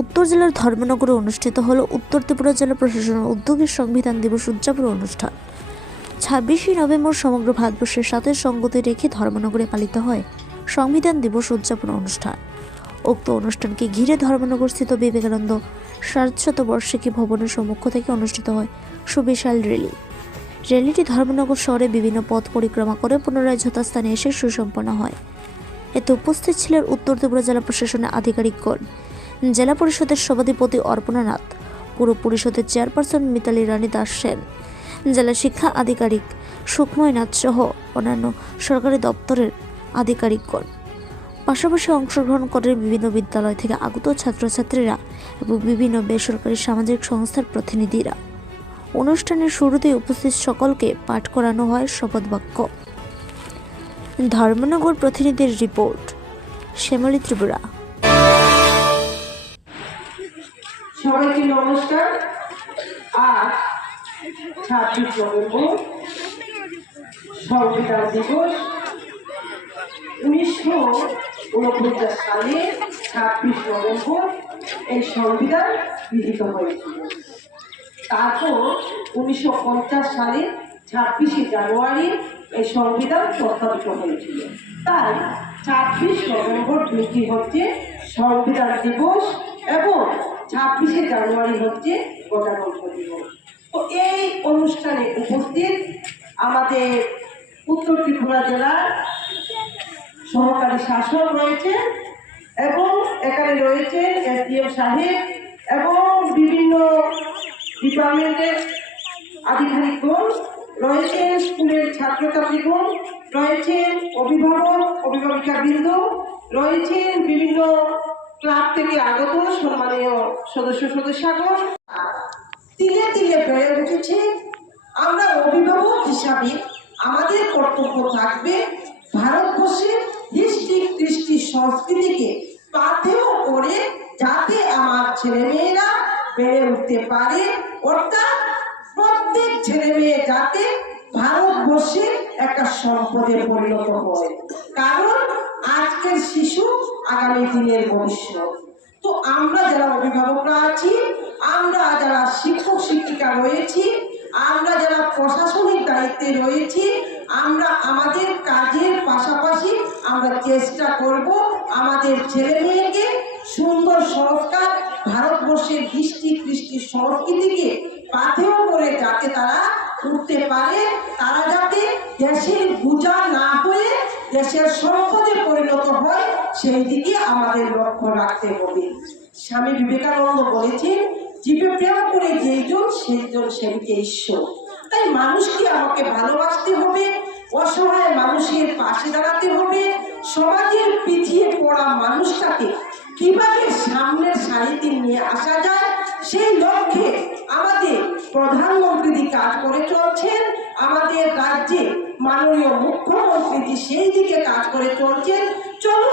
উত্তর জেলার ধর্মনগরে অনুষ্ঠিত হল উত্তর ত্রিপুরা জেলা প্রশাসনের উদ্যোগে সংবিধান দিবস উদযাপন অনুষ্ঠান। ছাব্বিশে নভেম্বর সমগ্র ভারতবর্ষের সাথে সঙ্গতি রেখে ধর্মনগরে পালিত হয় সংবিধান দিবস উদযাপন অনুষ্ঠান। উক্ত অনুষ্ঠানকে ঘিরে ধর্মনগরস্থিত বিবেকানন্দ সাতশত বার্ষিকী ভবনের সম্মুখ থেকে অনুষ্ঠিত হয় সুবিশাল র্যালি। র্যালিটি ধর্মনগর শহরে বিভিন্ন পথ পরিক্রমা করে পুনরায় যথাস্থানে এসে সুসম্পন্ন হয়। এতে উপস্থিত ছিলেন উত্তর ত্রিপুরা জেলা প্রশাসনের আধিকারিকগণ। জেলা পরিষদের সভাধিপতি অর্পণা নাথ পুর পরিষদের চেয়ারপারসন মিতালি রানী দাস সেন, জেলা শিক্ষা আধিকারিক সুখময় নাথ সহ অন্যান্য সরকারি দপ্তরের আধিকারিকগণ। পাশাপাশি অংশগ্রহণ করে বিভিন্ন বিদ্যালয় থেকে আগত ছাত্রছাত্রীরা এবং বিভিন্ন বেসরকারি সামাজিক সংস্থার প্রতিনিধিরা। অনুষ্ঠানের শুরুতেই উপস্থিত সকলকে পাঠ করানো হয় শপথ বাক্য। ধর্মনগর প্রতিনিধির রিপোর্ট, শ্যামলী ত্রিপুরা। সবাইকে নমস্কার। আজ ছাব্বিশ নভেম্বর সংবিধান দিবস উনিশশো উনপঞ্চাশ সালে ছাব্বিশ নভেম্বর এই সংবিধান গৃহীত হয়েছিল। তারপর উনিশশো পঞ্চাশ সালে ছাব্বিশে জানুয়ারি এই সংবিধান প্রস্তাবিত হয়েছিল। তাই ছাব্বিশ নভেম্বর দিনটি হচ্ছে সংবিধান দিবস এবং ছাব্বিশে জানুয়ারি হচ্ছে গণতন্ত্র দিবস। তো এই অনুষ্ঠানে উপস্থিত আমাদের উত্তর ত্রিপুরা জেলার সহকারী শাসক রয়েছে এবং এখানে রয়েছে এসডিএম সাহেব এবং বিভিন্ন ডিপার্টমেন্টের আধিকারিকগণ রয়েছেন স্কুলের ছাত্রছাত্রীগণ, রয়েছেন অভিভাবক অভিভাবিকা বৃন্দ রয়েছেন বিভিন্ন ক্লাব থেকে আগত, সম্মানীয় সদস্য সদস্যগণ তিলে তিলে বেড়ে উঠেছে। আমরা অভিভাবক হিসাবে আমাদের কর্তব্য থাকবে ভারতবর্ষের দৃষ্টি, কৃষ্টি সংস্কৃতিকে পাথেয় করে যাতে আমার ছেলে মেয়েরা বেড়ে উঠতে পারে। অর্থাৎ প্রত্যেক ছেলে মেয়ে যাতে ভারতবর্ষে একটা সম্পদে পরিণত হয়। কারণ আজকের শিশু আগামী দিনের ভবিষ্যৎ। তো আমরা যারা অভিভাবকরা আছি, আমরা যারা শিক্ষক, শিক্ষিকা রয়েছি, আমরা যারা প্রশাসনিক দায়িত্বে রয়েছি, আমরা আমাদের কাজের পাশাপাশি আমরা চেষ্টা করব আমাদের ছেলে মেয়েকে সুন্দর, সংস্কার, ভারতবর্ষের দৃষ্টি, কৃষ্টি সংস্কৃতিকে পাথেয় করে যাতে তারা উঠতে পারে, তারা যাতে দেশের বোঝা না হয়ে দেশের সম্পদে পরিণত হয়, সেই দিকে আমাদের লক্ষ্য রাখতে হবে। স্বামী বিবেকানন্দ বলেছেন, জীবে প্রেম করে যেইজন সেইজন সেদিকে ঈশ্বর। তাই মানুষকে আমাকে ভালোবাসতে হবে, অসহায় মানুষের পাশে দাঁড়াতে হবে সমাজের রাজ্যে মাননীয় মুখ্যমন্ত্রীজি সেই দিকে কাজ করে চলছেন চলুন